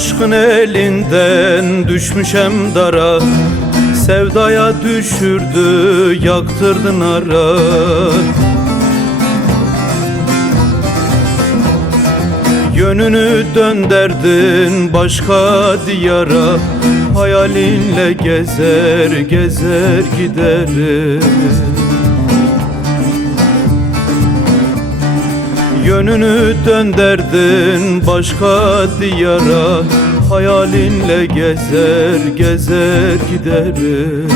Aşkın elinden düşmüşem dara, sevdaya düşürdü, yaktırdın ara. Yönünü dönderdin başka diyara, hayalinle gezer gezer giderim. Yönünü dönderdin başka diyara, hayalinle gezer gezer giderim.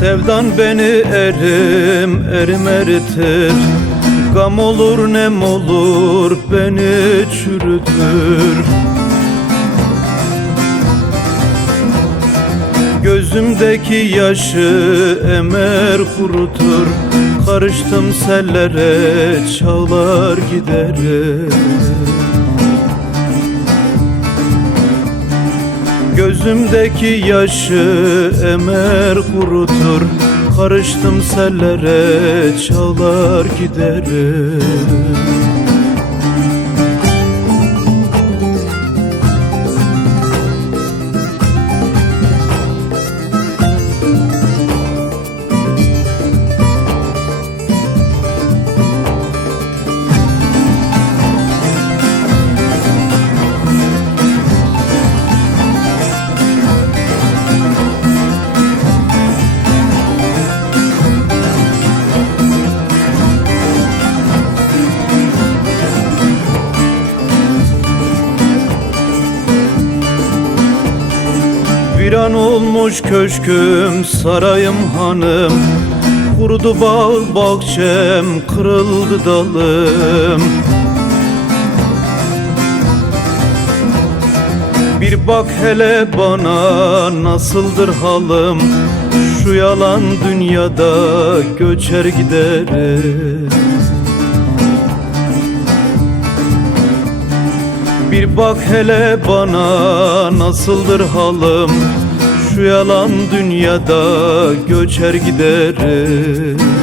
Sevdan beni erim erim eritir, gam olur nem olur beni çürütür. Gözümdeki yaşı emer kurutur, karıştım sellere çağlar giderim. Gözümdeki yaşı emer kurutur, karıştım sellere çağlar giderim. Viran olmuş köşküm, sarayım hanım, kurudu bağ bahçem, kırıldı dalım. Bir bak hele bana nasıldır halım, şu yalan dünyada göçer giderim. Bir bak hele bana nasıldır halım, şu yalan dünyada göçer giderim.